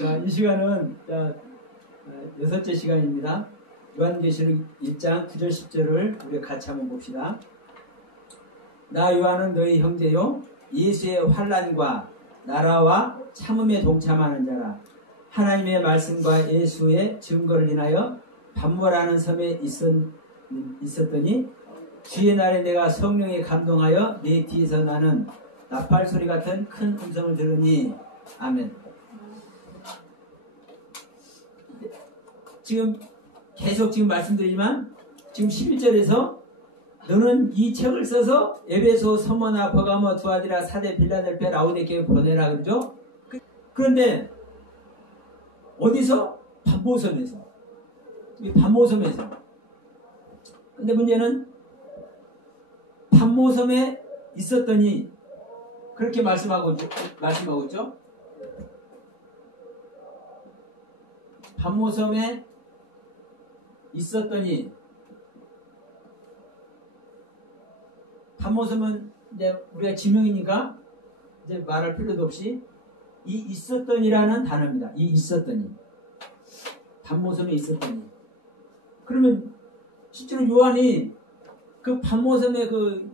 자, 이 시간은 여섯째 시간입니다. 요한계시록 1장 9절 10절을 우리 같이 한번 봅시다. 나 요한은 너희 형제요 예수의 환난과 나라와 참음에 동참하는 자라. 하나님의 말씀과 예수의 증거를 인하여 반모라는 섬에 있었더니 주의 날에 내가 성령에 감동하여 내 뒤에서 나는 나팔 소리 같은 큰 음성을 들으니. 아멘. 지금 계속 말씀드리지만 지금 11절에서 너는 이 책을 써서 에베소, 서머나, 버가모, 두아디라, 사대, 빌라델피아, 라오디게에 보내라 그러죠. 그런데 어디서? 반모섬에서. 이 반모섬에서. 근데 문제는 반모섬에 있었더니 그렇게 말씀하고 있죠. 반모섬에 있었더니, 반모섬은 이제 우리가 지명이니까 이제 말할 필요도 없이 이 있었더니라는 단어입니다. 이 있었더니. 반모섬에 있었더니. 그러면 실제로 요한이 그 반모섬에 그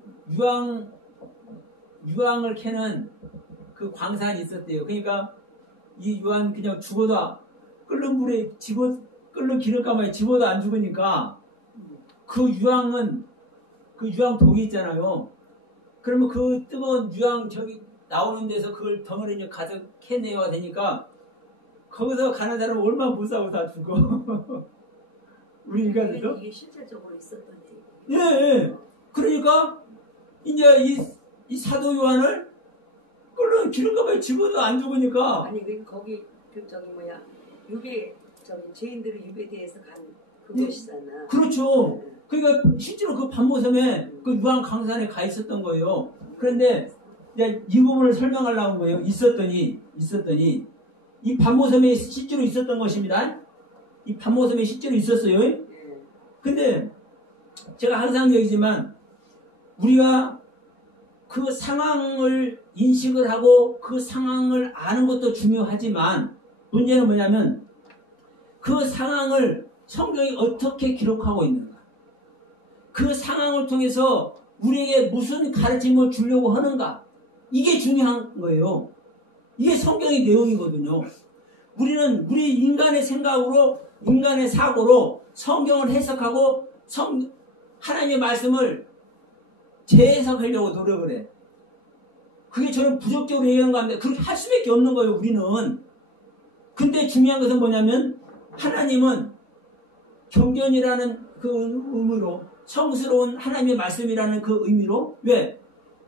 유황을 캐는 그 광산이 있었대요. 그러니까 이 요한 그냥 죽어도 끓는 물에 끓는 기름가마에 집어도 안 죽으니까 그 유황은 그 유황 독이 있잖아요. 그러면 그 뜨거운 유황 저기 나오는 데서 그걸 덩어리를 가득 캐내야 되니까 거기서 가는 사람은 얼마나 무사하고 다 죽어. 우리 인간들도 이게 실질적으로 있었던 얘기. 예. 그러니까 이제 이 사도 요한을 끓는 기름가마에 집어도 안 죽으니까. 아니 거기 유배 죄인들의 유배대에서 간 그곳이잖아. 그렇죠. 그러니까 실제로 그 반모섬에 그 유황 강산에 가 있었던 거예요. 그런데 이제 이 부분을 설명하려고 거예요. 있었더니 이 반모섬에 실제로 있었던 것입니다. 이 반모섬에 실제로 있었어요. 근데 제가 항상 얘기지만 우리가 그 상황을 인식을 하고 그 상황을 아는 것도 중요하지만 문제는 뭐냐면 그 상황을 성경이 어떻게 기록하고 있는가, 그 상황을 통해서 우리에게 무슨 가르침을 주려고 하는가, 이게 중요한 거예요. 이게 성경의 내용이거든요. 우리는 우리 인간의 생각으로, 인간의 사고로 성경을 해석하고 하나님의 말씀을 재해석하려고 노력을 해. 그게 저는 부적격으로 얘기하는 거 아닌데 그렇게 할 수밖에 없는 거예요, 우리는. 근데 중요한 것은 뭐냐면 하나님은 경전이라는 그 의미로, 성스러운 하나님의 말씀이라는 그 의미로, 왜?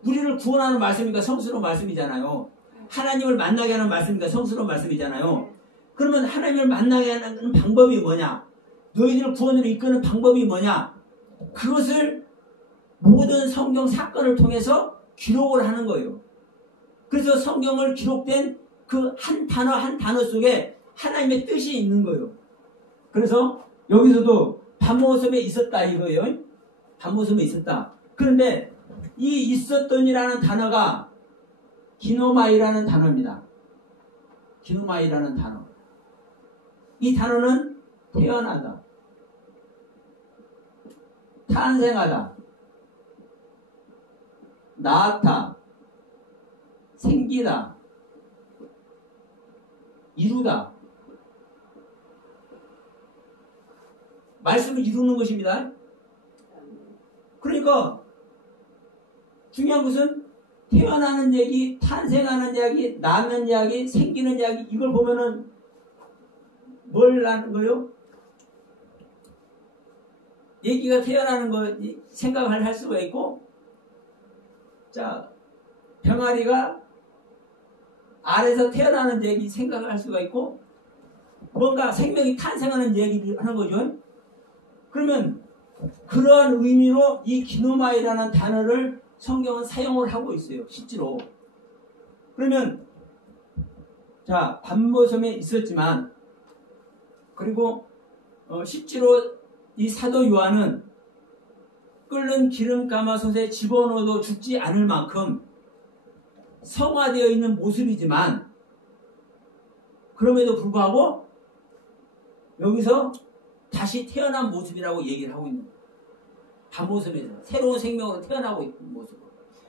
우리를 구원하는 말씀이니까 성스러운 말씀이잖아요. 하나님을 만나게 하는 말씀이니까 성스러운 말씀이잖아요. 그러면 하나님을 만나게 하는 방법이 뭐냐? 너희들을 구원으로 이끄는 방법이 뭐냐? 그것을 모든 성경 사건을 통해서 기록을 하는 거예요. 그래서 성경을 기록된 그 한 단어 한 단어 속에 하나님의 뜻이 있는 거예요. 그래서 여기서도 반모섬에 있었다 이거예요. 반모섬에 있었다. 그런데 이 있었더니라는 단어가 기노마이라는 단어입니다. 기노마이라는 단어. 이 단어는 태어나다, 탄생하다, 낳다, 생기다, 이루다. 말씀을 이루는 것입니다. 그러니까 중요한 것은 태어나는 얘기, 탄생하는 이야기, 낳는 이야기, 생기는 이야기, 이걸 보면은 뭘 하는 거요? 얘기가 태어나는 거 생각을 할 수가 있고, 자, 병아리가 알에서 태어나는 얘기 생각을 할 수가 있고, 뭔가 생명이 탄생하는 얘기를 하는 거죠. 그러면 그러한 의미로 이 기노마이라는 단어를 성경은 사용을 하고 있어요, 실제로. 그러면 자, 반모섬에 있었지만, 그리고 실제로 이 사도 요한은 끓는 기름 가마솥에 집어넣어도 죽지 않을 만큼 성화되어 있는 모습이지만 그럼에도 불구하고 여기서 다시 태어난 모습이라고 얘기를 하고 있는 거예요. 밤모습에서 새로운 생명으로 태어나고 있는 모습.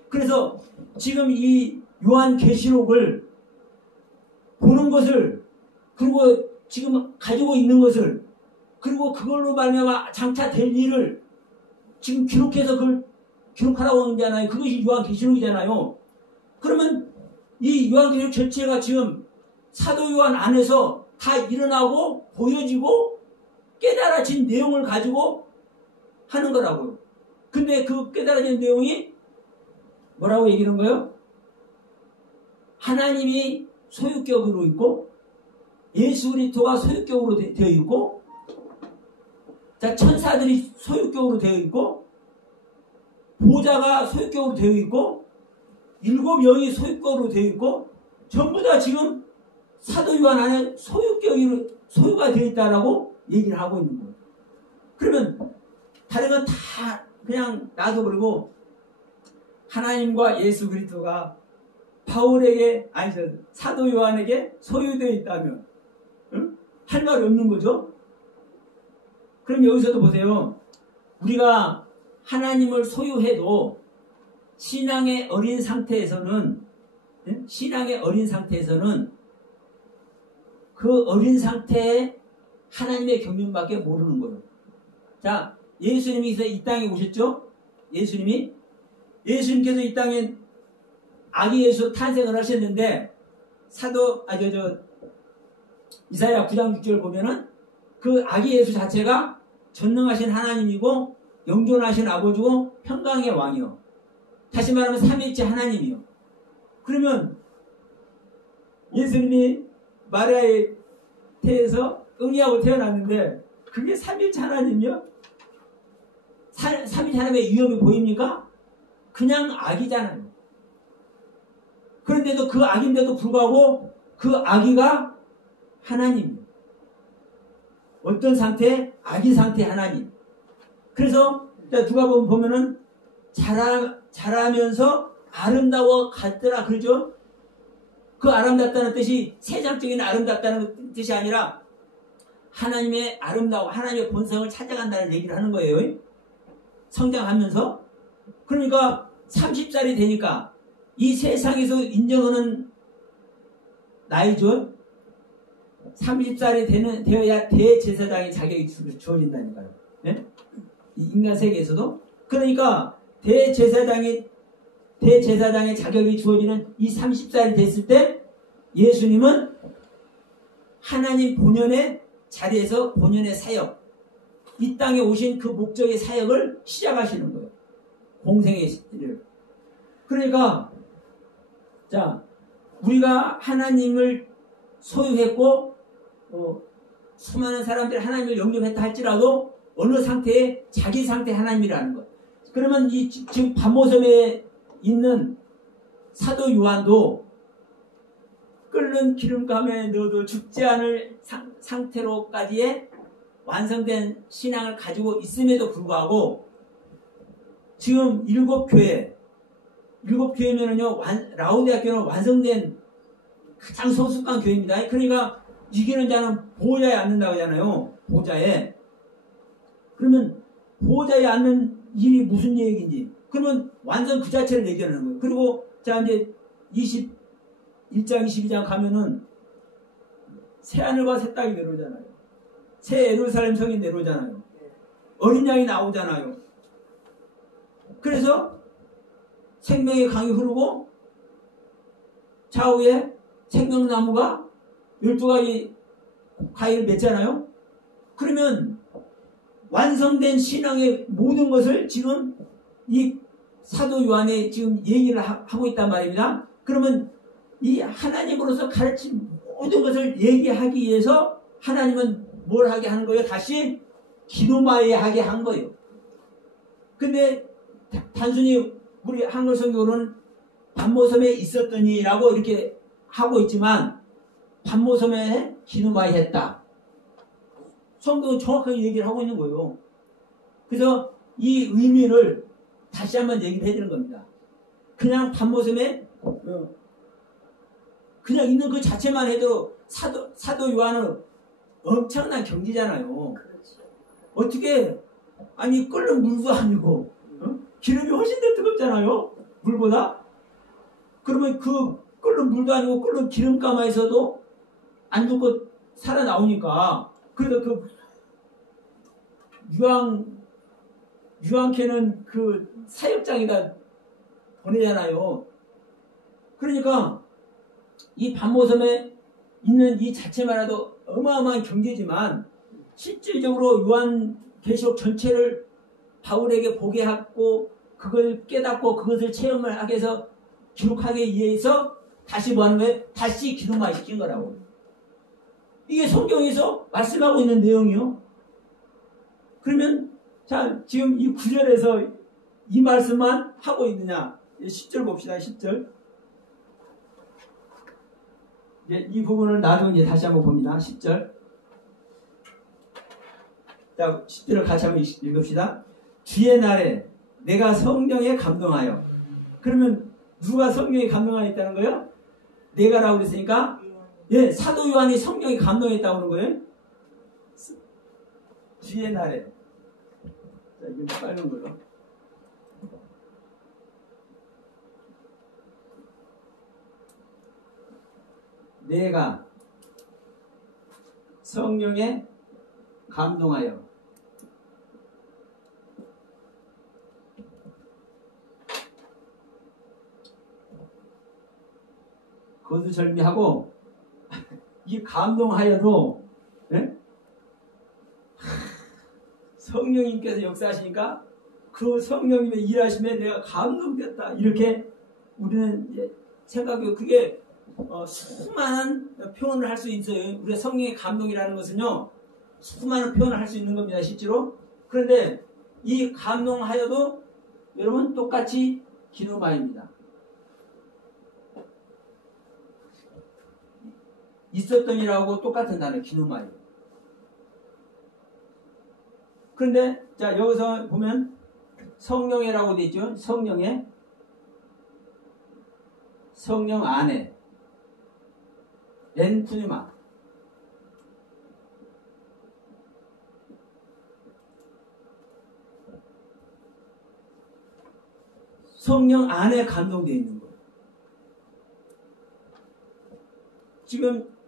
그래서 지금 이 요한계시록을 보는 것을, 그리고 지금 가지고 있는 것을, 그리고 그걸로 말미암아 장차 될 일을 지금 기록해서 그걸 기록하라고 하는 거잖아요. 그것이 요한계시록이잖아요. 그러면 이 요한계시록 전체가 지금 사도 요한 안에서 다 일어나고 보여지고 깨달아진 내용을 가지고 하는 거라고요. 근데 그 깨달아진 내용이 뭐라고 얘기하는 거예요? 하나님이 소유격으로 있고 예수 그리스도가 소유격으로 되어 있고, 자, 천사들이 소유격으로 되어 있고, 보좌가 소유격으로 되어 있고, 7명이 소유격으로 되어 있고, 전부 다 지금 사도 요한 안에 소유가 되어 있다라고 얘기를 하고 있는 거예요. 그러면 다른 건 다 그냥 놔둬버리고 하나님과 예수 그리스도가 바울에게, 아니 사도 요한에게 소유되어 있다면, 응? 할 말이 없는 거죠. 그럼 여기서도 보세요. 우리가 하나님을 소유해도 신앙의 어린 상태에서는, 응? 신앙의 어린 상태에서는 그 어린 상태에 하나님의 경륜밖에 모르는 거예요. 자, 예수님께서 이 땅에 오셨죠? 예수님께서 이 땅에 아기 예수 탄생을 하셨는데, 이사야 9장 6절 보면은 그 아기 예수 자체가 전능하신 하나님이고 영존하신 아버지고 평강의 왕이요. 다시 말하면 삼위일체 하나님이요. 그러면 예수님이 마리아의 태에서 응이하고 태어났는데 그게 삼위일체 하나님이요? 삼위일체 하나님의 위험이 보입니까? 그냥 아기잖아요. 그런데도 그 아기인데도 불구하고 그 아기가 하나님. 어떤 상태? 아기 상태 하나님. 그래서 누가 보면은 자라면서 아름다워 갔더라 그러죠? 그 아름답다는 뜻이 세상적인 아름답다는 뜻이 아니라 하나님의 아름다움, 하나님의 본성을 찾아간다는 얘기를 하는 거예요. 성장하면서. 그러니까 30살이 되니까 이 세상에서 인정하는 나이죠. 30살이 되어야 대제사장의 자격이 주어진다니까요. 네? 인간 세계에서도. 그러니까 대제사장의 자격이 주어지는 이 30살이 됐을 때 예수님은 하나님 본연의 자리에서 본연의 사역, 이 땅에 오신 그 목적의 사역을 시작하시는 거예요. 공생의 시를. 그러니까 자, 우리가 하나님을 소유했고 수많은 사람들이 하나님을 영접했다 할지라도 어느 상태에 자기 상태 하나님이라는 것. 그러면 이 지금 밤모섬에 있는 사도 요한도 끓는 기름감에 넣어도 죽지 않을 상태로까지의 완성된 신앙을 가지고 있음에도 불구하고 지금 7교회면은요, 라오디아 교회는 완성된 가장 성숙한 교회입니다. 그러니까 이기는 자는 보호자에 앉는다고 하잖아요. 보호자에. 그러면 보호자에 앉는 일이 무슨 얘기인지. 그러면 완전 그 자체를 얘기하는 거예요. 그리고 자 이제 21장 22장 가면은 새하늘과 새 땅이 내려오잖아요. 새 예루살렘 성이 내려오잖아요. 어린 양이 나오잖아요. 그래서 생명의 강이 흐르고 좌우에 생명나무가 12가지 과일을 맺잖아요. 그러면 완성된 신앙의 모든 것을 지금 이 사도 요한이 지금 얘기를 하고 있단 말입니다. 그러면 이 하나님으로서 가르친 모든 것을 얘기하기 위해서 하나님은 뭘 하게 하는 거예요? 다시 기도마에 하게 한 거예요. 근데 단순히 우리 한글 성경으로는 밤모섬에 있었더니라고 이렇게 하고 있지만 밤모섬에 기도마에 했다. 성경은 정확하게 얘기를 하고 있는 거예요. 그래서 이 의미를 다시 한번 얘기를 해드리는 겁니다. 그냥 밤모섬에 그냥 있는 그 자체만 해도 사도 요한은 엄청난 경지잖아요. 그렇죠. 어떻게, 아니, 끓는 물도 아니고, 기름이 훨씬 더 뜨겁잖아요. 물보다. 그러면 그 끓는 물도 아니고 끓는 기름가마에서도 안 죽고 살아나오니까. 그래서 그 유황캐는 그 사역장에다 보내잖아요. 그러니까 이 반모섬에 있는 이 자체만 해도 어마어마한 경제지만 실질적으로 요한계시록 전체를 바울에게 보게 하고 그걸 깨닫고 그것을 체험을 하게 해서 기록하기 위해서 다시 뭐 하는 거예요? 다시 기록화 시킨 거라고. 이게 성경에서 말씀하고 있는 내용이요. 그러면 자, 지금 이 9절에서 이 말씀만 하고 있느냐? 10절 봅시다. 10절. 이 부분을 나중에 다시 한번 봅니다. 10절. 자, 10절을 같이 한번 읽읍시다. 주의 날에 내가 성령에 감동하여. 그러면 누가 성령에 감동하여 있다는 거예요? 내가라고 그랬으니까, 예, 사도 요한이 성령에 감동했다고 그런 거예요. 주의 날에. 자, 이건 빨간 걸로. 내가 성령에 감동하여 그것도 절미하고 이 감동하여도, 예? 성령님께서 역사하시니까 그 성령님의 일하심에 내가 감동됐다. 이렇게 우리는 이제 생각해요. 그게 수많은 표현을 할 수 있어요. 우리가 성령의 감동이라는 것은요, 수많은 표현을 할 수 있는 겁니다, 실제로. 그런데 이 감동하여도 여러분 똑같이 기노마입니다. 있었던이라고 똑같은 단어, 기노마예요. 그런데 자, 여기서 보면 성령이라고 되어 있죠. 성령의, 성령 안에 엔푸니마. 성령 안에 감동되어 있는 거예요. 지금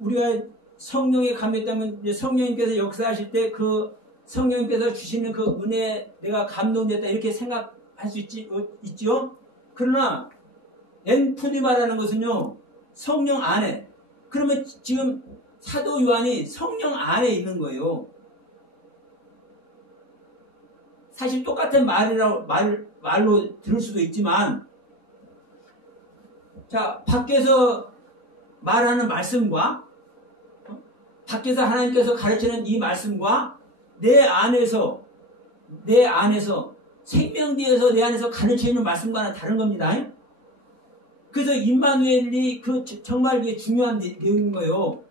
우리가 성령에 감동했다면 성령님께서 역사하실 때 그 성령님께서 주시는 그 은혜에 내가 감동됐다 이렇게 생각할 수 있지요. 그러나 엔푸니마라는 것은요, 성령 안에. 그러면 지금 사도 요한이 성령 안에 있는 거예요. 사실 똑같은 말로 들을 수도 있지만, 자, 밖에서 말하는 말씀과 밖에서 하나님께서 가르치는 이 말씀과 내 안에서 생명대에서 내 안에서 가르치는 말씀과는 다른 겁니다. 그래서 임마누엘이 정말 이게 중요한 내용인 거예요.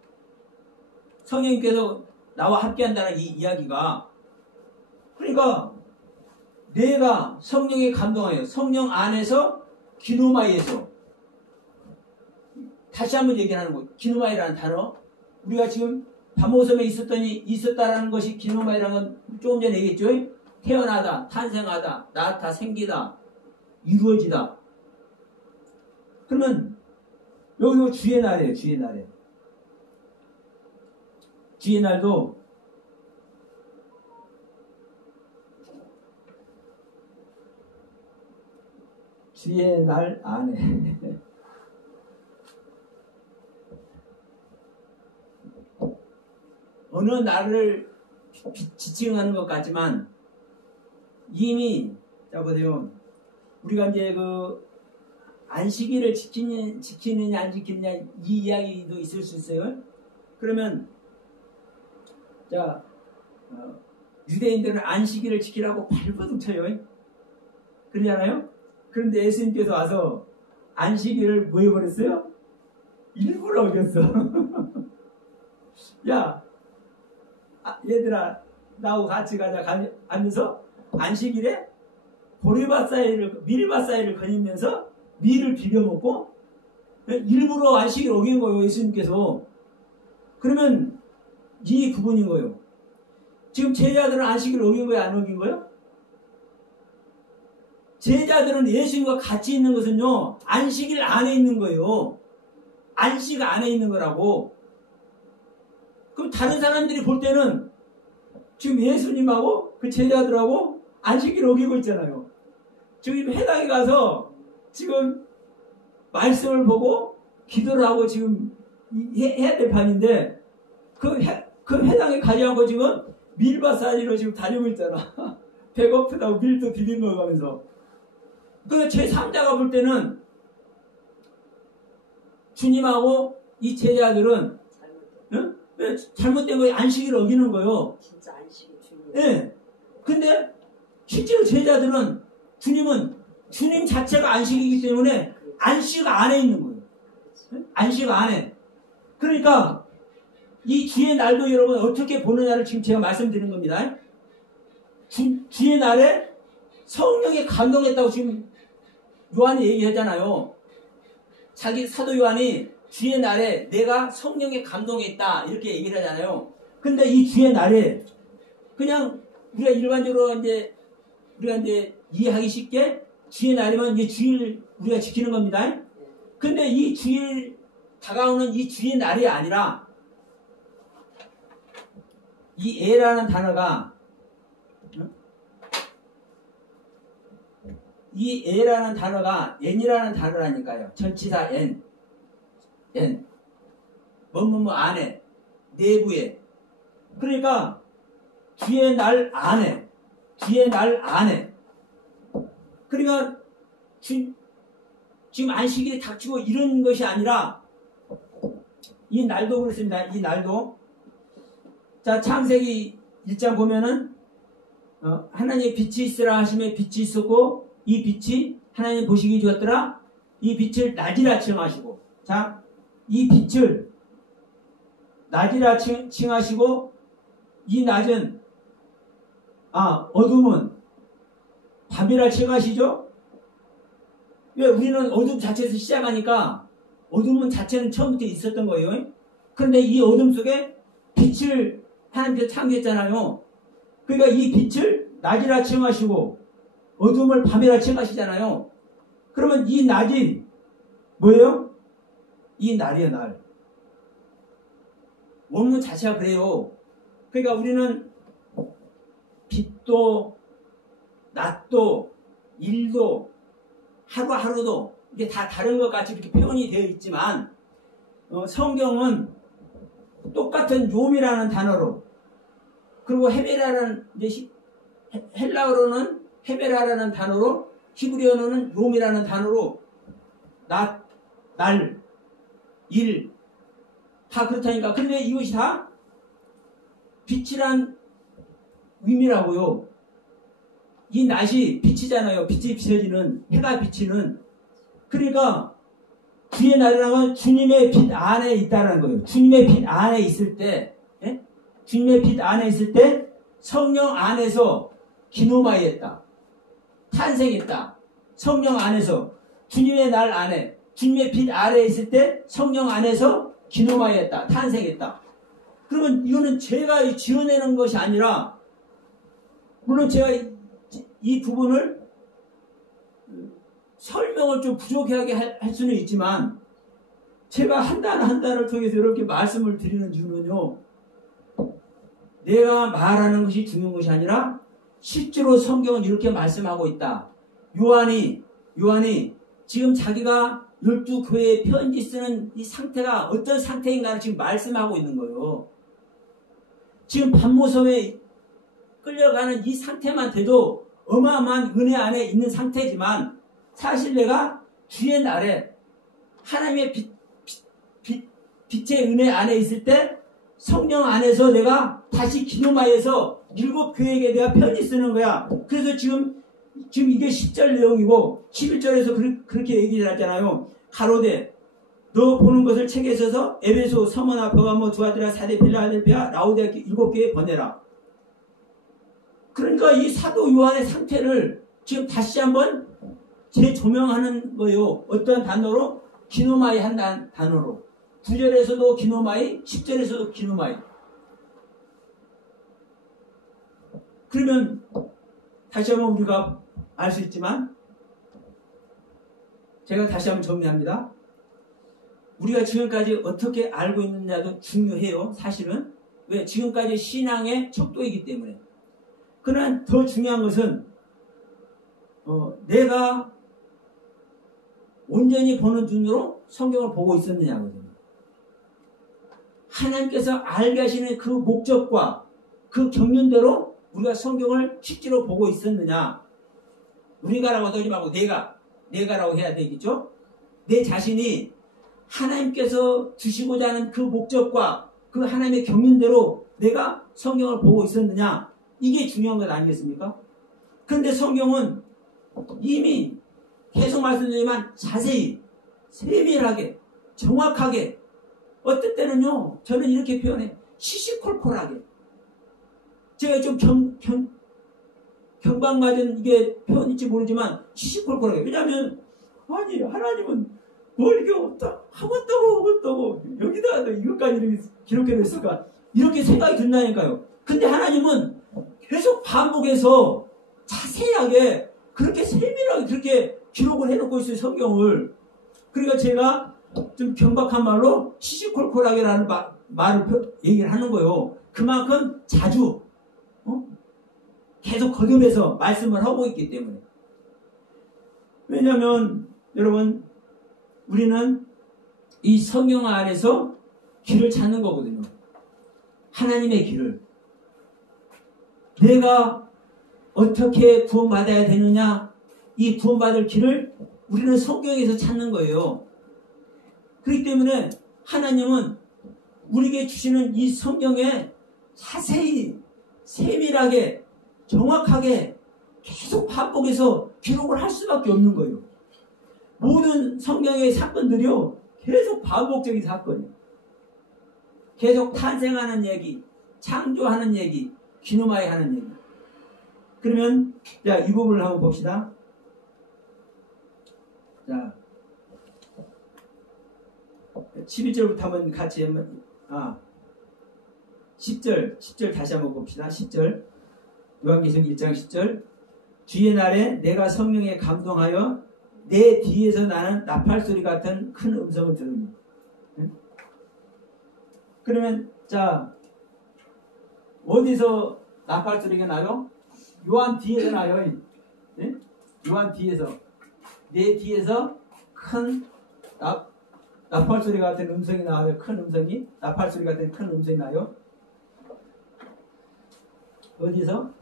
성령님께서 나와 함께한다는 이 이야기가. 그러니까 내가 성령에 감동하여 성령 안에서 기노마이에서, 다시 한번 얘기하는 거예요. 기노마이라는 단어. 우리가 지금 반모섬에 있었다라는 것이 기노마이라는 건 조금 전에 얘기했죠. 태어나다, 탄생하다, 낳다, 생기다, 이루어지다. 그러면 여기도 주의 날이에요. 주의 날에. 주의 날도 주의 날 안에 어느 날을 지칭하는 것 같지만 이미, 자 보세요. 우리가 이제 그 안식일을 지키느냐 안 지키느냐 이 이야기도 있을 수 있어요. 그러면 자, 유대인들은 안식일을 지키라고 발버둥 쳐요. 그러잖아요. 그런데 예수님께서 와서 안식일을 뭐 해버렸어요? 일부러 어겼어. 야, 얘들아, 나하고 같이 가자 하면서 안식일에 밀밭 사이를 거니면서 밀을 비벼 먹고, 일부러 안식일 어긴 거예요, 예수님께서. 그러면 이 부분인 거예요. 지금 제자들은 안식일 어긴 거예요, 안 어긴 거예요? 제자들은 예수님과 같이 있는 것은요, 안식일 안에 있는 거예요. 안식 안에 있는 거라고. 그럼 다른 사람들이 볼 때는 지금 예수님하고 그 제자들하고 안식일 어기고 있잖아요. 지금 회당에 가서 지금 말씀을 보고 기도를 하고 지금 해야 될 판인데 그 회당에 가지 않고 지금 밀바사리로 지금 다니고 있잖아. 배고프다고 밀도 비빔 먹으면서. 그 제3자가 볼 때는 주님하고 이 제자들은 잘못된 거에 안식일 어기는 거예요. 진짜 안식이 주님. 예. 근데 실제로 제자들은 주님은 주님 자체가 안식이기 때문에 안식 안에 있는 거예요. 안식 안에. 그러니까 이 주의 날도 여러분 어떻게 보느냐를 지금 제가 말씀드리는 겁니다. 주의 날에 성령에 감동했다고 지금 요한이 얘기하잖아요. 자기 사도 요한이 주의 날에 내가 성령에 감동했다 이렇게 얘기를 하잖아요. 근데 이 주의 날에 그냥 우리가 일반적으로 우리가 이해하기 쉽게 주의 날이면 이제 주일 우리가 지키는 겁니다. 근데 이 주일 다가오는 이 주의 날이 아니라 이 애라는 단어가 이 애라는 단어가 n이라는 단어라니까요. 전치사 n. 뭐뭐뭐 안에 내부에. 그러니까 주의 날 안에. 그러니까 지금 안식일이 닥치고 이런 것이 아니라 이 날도 그렇습니다. 이 날도. 자, 창세기 1장 보면은 하나님의 빛이 있으라 하시며 빛이 있었고 이 빛이 하나님 보시기 좋았더라. 이 빛을 낮이라 칭하시고, 자, 이 빛을 낮이라 칭하시고 이 낮은 어둠은 밤이라 칭하시죠. 왜 우리는 어둠 자체에서 시작하니까 어둠은 자체는 처음부터 있었던 거예요. 그런데 이 어둠 속에 빛을 하나님께서 창조했잖아요. 그러니까 이 빛을 낮이라 칭하시고 어둠을 밤이라 칭하시잖아요. 그러면 이 낮이 뭐예요? 이 날이에요, 날. 원문 자체가 그래요. 그러니까 우리는 빛도 낮도 일도 하루하루도 이게 다 다른 것 같이 이렇게 표현이 되어 있지만 성경은 똑같은 욤이라는 단어로, 그리고 헤베라는 헬라어로는 헤베라라는 단어로, 히브리어로는 욤이라는 단어로 낮, 날, 일 다 그렇다니까. 근데 이것이 다 빛이란 의미라고요. 이 낮이 빛이잖아요. 빛이 비춰지는, 해가 비치는. 그러니까 주의 날이라는 건 주님의 빛 안에 있다는 거예요. 주님의 빛 안에 있을 때, 주님의 빛 안에 있을 때 성령 안에서 기노마이했다. 탄생했다. 성령 안에서, 주님의 날 안에, 주님의 빛 아래에 있을 때 성령 안에서 기노마이했다. 탄생했다. 그러면 이거는 제가 지어내는 것이 아니라, 물론 제가 이 부분을 설명을 좀 부족하게 할 수는 있지만, 제가 한 단 한 단을 통해서 이렇게 말씀을 드리는 이유는요, 내가 말하는 것이 중요한 것이 아니라 실제로 성경은 이렇게 말씀하고 있다. 요한이 지금 자기가 12교회에 편지 쓰는 이 상태가 어떤 상태인가를 지금 말씀하고 있는 거예요. 지금 반모섬에 끌려가는 이 상태만 돼도 어마어마한 은혜 안에 있는 상태지만, 사실 내가 주의 날에 하나님의 빛의 은혜 안에 있을 때 성령 안에서 내가 다시 기노마에서 7교회에게 내가 편지 쓰는 거야. 그래서 지금 이게 10절 내용이고 11절에서 그렇게 얘기를 하잖아요. 가로되 너 보는 것을 책에 써서 에베소, 서머나, 버가모, 두아디라, 사데, 필라델피아, 라오디아 7교회에 보내라. 그러니까 이 사도 요한의 상태를 지금 다시 한번 재조명하는 거예요. 어떤 단어로? 기노마이 한 단어로 9절에서도 기노마이, 10절에서도 기노마이. 그러면 다시 한번 우리가 알 수 있지만 제가 다시 한번 정리합니다. 우리가 지금까지 어떻게 알고 있느냐도 중요해요. 사실은. 왜? 지금까지 신앙의 척도이기 때문에. 그러나 더 중요한 것은 내가 온전히 보는 눈으로 성경을 보고 있었느냐거든요. 하나님께서 알게 하시는 그 목적과 그 경륜대로 우리가 성경을 실제로 보고 있었느냐. 우리가라고 하지 말고 내가라고 해야 되겠죠. 내 자신이 하나님께서 주시고자 하는 그 목적과 그 하나님의 경륜대로 내가 성경을 보고 있었느냐. 이게 중요한 것 아니겠습니까? 그런데 성경은 이미 계속 말씀드리지만 자세히 세밀하게 정확하게 어떨 때는요 저는 이렇게 표현해 시시콜콜하게 제가 좀 경박맞은 이게 표현일지 모르지만 시시콜콜하게 왜냐하면 아니 하나님은 뭘 이렇게 하겠다고 여기다 이것까지 이렇게 기록해놨을까 이렇게 생각이 든다니까요. 근데 하나님은 계속 반복해서 자세하게 그렇게 세밀하게 그렇게 기록을 해놓고 있어요 성경을. 그러니까 제가 좀 경박한 말로 시시콜콜하게라는 말을 얘기를 하는 거예요. 그만큼 자주 계속 거듭해서 말씀을 하고 있기 때문에. 왜냐하면 여러분 우리는 이 성경 안에서 길을 찾는 거거든요. 하나님의 길을. 내가 어떻게 구원받아야 되느냐 이 구원받을 길을 우리는 성경에서 찾는 거예요. 그렇기 때문에 하나님은 우리에게 주시는 이 성경에 자세히 세밀하게 정확하게 계속 반복해서 기록을 할 수밖에 없는 거예요. 모든 성경의 사건들이요 계속 반복적인 사건이에요. 계속 탄생하는 얘기, 창조하는 얘기, 기노마이 하는 얘기. 그러면 자, 이 부분을 한번 봅시다. 자, 11절부터 한번 같이 10절 다시 한번 봅시다. 10절 요한계시록 1장 10절 주의 날에 내가 성령에 감동하여 내 뒤에서 나는 나팔소리 같은 큰 음성을 들으니. 그러면 자 어디서 나팔소리가 나요? 요한 뒤에서 나요. 네? 요한 뒤에서 내 뒤에서 큰 나팔소리 같은 음성이 나와요. 큰 음성이 나팔소리 같은 큰 음성이 나요. 어디서?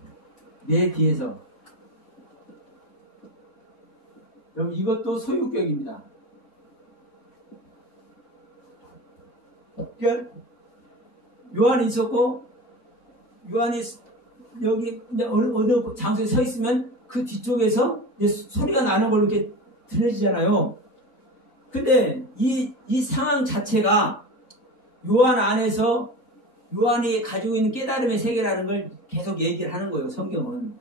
내 뒤에서. 여러분 이것도 소유격입니다. 그러니까 요한이 있었고 요한이 여기 어느 장소에 서 있으면 그 뒤쪽에서 이제 소리가 나는 걸로 이렇게 들려지잖아요. 근데 이 상황 자체가 요한 안에서 요한이 가지고 있는 깨달음의 세계라는 걸 계속 얘기를 하는 거예요. 성경은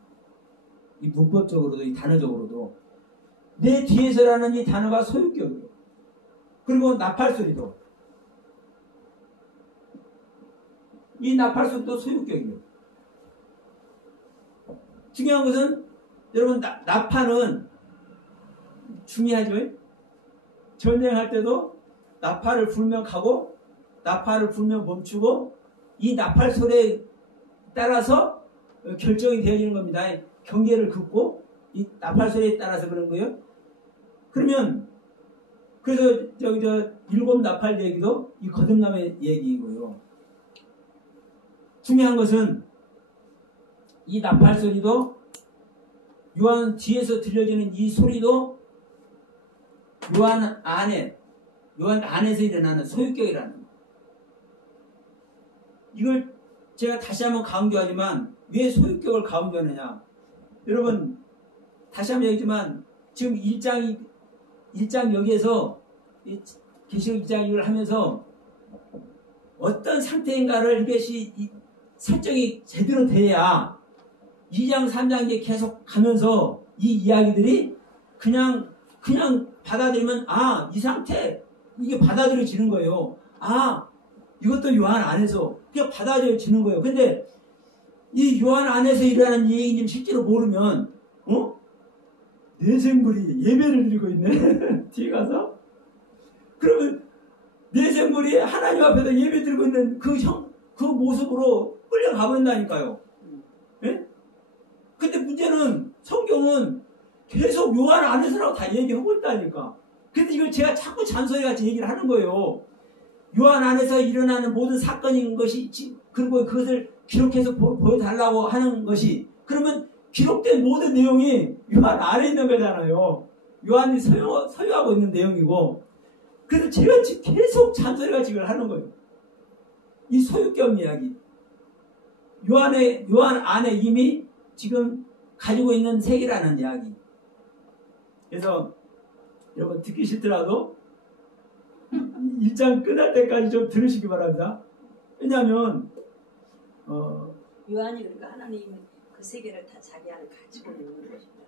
이 문법적으로도 이 단어적으로도 내 뒤에서라는 이 단어가 소유격이에요. 그리고 나팔소리도 이 나팔소리도 소유격이에요. 중요한 것은 여러분 나팔은 중요하죠. 전쟁할 때도 나팔을 불면 가고 나팔을 불면 멈추고 이 나팔 소리에 따라서 결정이 되어지는 겁니다. 경계를 긋고 이 나팔 소리에 따라서 그런 거예요. 그러면 그래서 일곱 나팔 얘기도 이 거듭남의 얘기이고요. 중요한 것은 이 나팔 소리도 요한 뒤에서 들려지는 이 소리도 요한 안에서 일어나는 소유격이라는 거. 이걸 제가 다시 한번 강조하지만 왜 소유격을 강조하느냐. 여러분 다시 한번 얘기지만 지금 1장 여기에서 계시록 1장 이걸 하면서 어떤 상태인가를 이것이 설정이 제대로 돼야 2장 3장 이제 계속 가면서 이 이야기들이 그냥 받아들이면 이 상태 이게 받아들여지는 거예요. 이것도 요한 안에서 그냥 받아들여지는 거예요. 근데 이 요한 안에서 일어나는 얘기님 실제로 모르면 내생물이 예배를 드리고 있네. 뒤에 가서 그러면 내생물이 하나님 앞에서 예배 드리고 있는 그 모습으로 끌려가 버린다니까요. 예? 근데 문제는 성경은 계속 요한 안에서라고 다 얘기하고 있다니까. 근데 이걸 제가 자꾸 잔소리같이 얘기를 하는 거예요. 요한 안에서 일어나는 모든 사건인 것이, 그리고 그것을 기록해서 보여달라고 하는 것이, 그러면 기록된 모든 내용이 요한 안에 있는 거잖아요. 요한이 소유하고 있는 내용이고. 그래서 제가 지금 계속 잔소리같이 이걸 하는 거예요. 이 소유격 이야기. 요한 안에 이미 지금 가지고 있는 세계라는 이야기. 그래서 여러분 듣기 싫더라도 1장 끝날 때까지 좀 들으시기 바랍니다. 왜냐하면 요한이 그러니까 하나님은 그 세계를 다 자기 안에 가지고 있는 것입니다.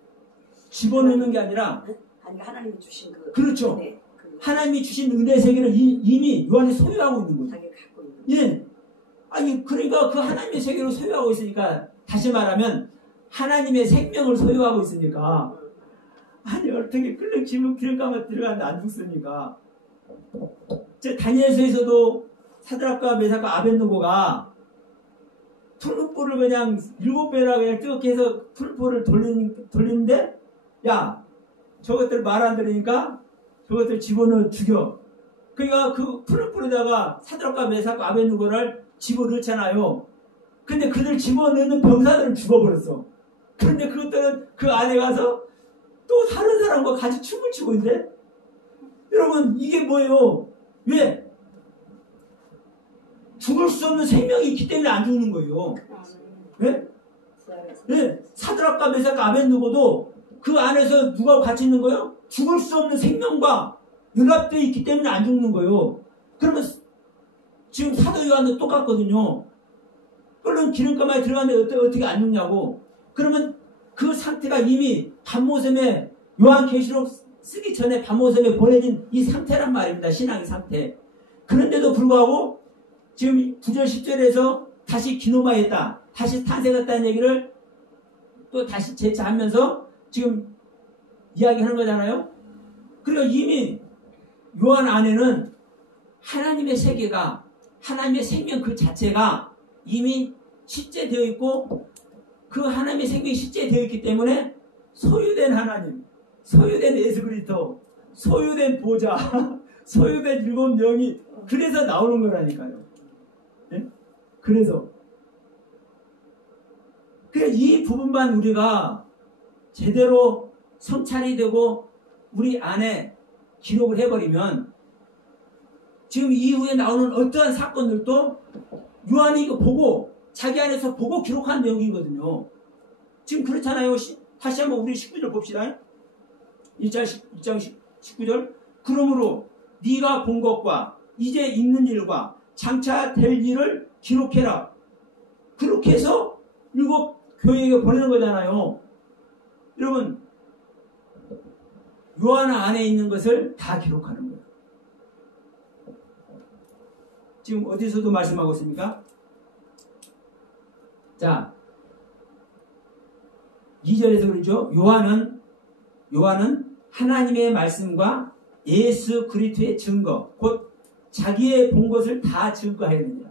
집어넣는 게 아니라 아니 하나님이 주신 그렇죠. 은혜, 하나님이 주신 은혜 세계를 이미 요한이 소유하고 있는 거죠. 자기가 갖고 있는 예. 아니 그러니까 그 하나님의 세계를 소유하고 있으니까, 다시 말하면 하나님의 생명을 소유하고 있으니까, 아니 어떻게 끌려 지금 들어가면 들어가는데 안 죽습니까? 다니엘서에서도 사드락과 메삭과 아벳느고가 풀불을 그냥 7배나 그냥 뜨겁게 해서 풀불을 돌리는데, 야 저것들 말 안 들으니까 저것들 집어넣어 죽여. 그러니까 그 풀불에다가 사드락과 메삭과 아벳느고를 집어넣잖아요. 근데 그들 집어넣는 병사들은 죽어버렸어. 그런데 그것들은 그 안에 가서 또 다른 사람과 같이 춤을 추고 있는데, 여러분 이게 뭐예요? 왜? 죽을 수 없는 생명이 있기 때문에 안 죽는 거예요. 네? 네. 사드락과 메삭과 아벳느고도 그 안에서 누가 같이 있는 거예요? 죽을 수 없는 생명과 연합되어 있기 때문에 안 죽는 거예요. 그러면 지금 사도 요한도 똑같거든요. 물론 기름감에 들어갔는데 어떻게 안 죽냐고. 그러면 그 상태가 이미 반모섬에 요한계시록 쓰기 전에 반모섬에 보내진 이 상태란 말입니다. 신앙의 상태. 그런데도 불구하고 지금 9절 10절에서 다시 기노마했다, 다시 탄생했다는 얘기를 또 다시 재차하면서 지금 이야기하는 거잖아요. 그리고 이미 요한 안에는 하나님의 세계가, 하나님의 생명 그 자체가 이미 실제되어 있고, 그 하나님의 생명이 실제되어 있기 때문에 소유된 하나님, 소유된 예수 그리스도, 소유된 보좌, 소유된 7명이 그래서 나오는 거라니까요. 네? 그래서 이 부분만 우리가 제대로 성찰이 되고 우리 안에 기록을 해버리면, 지금 이후에 나오는 어떠한 사건들도 요한이 이거 보고, 자기 안에서 보고 기록한 내용이거든요. 지금 그렇잖아요. 다시 한번 우리 19절 봅시다. 1장 19절. 그러므로 네가 본 것과 이제 있는 일과 장차 될 일을 기록해라. 그렇게 해서 7 교회에게 보내는 거잖아요. 여러분, 요한 안에 있는 것을 다 기록하는 거예요. 지금 어디서도 말씀하고 있습니까? 자, 2절에서 그러죠. 요한은 하나님의 말씀과 예수 그리스도의 증거, 곧 자기의 본 것을 다 증거해야 됩니다.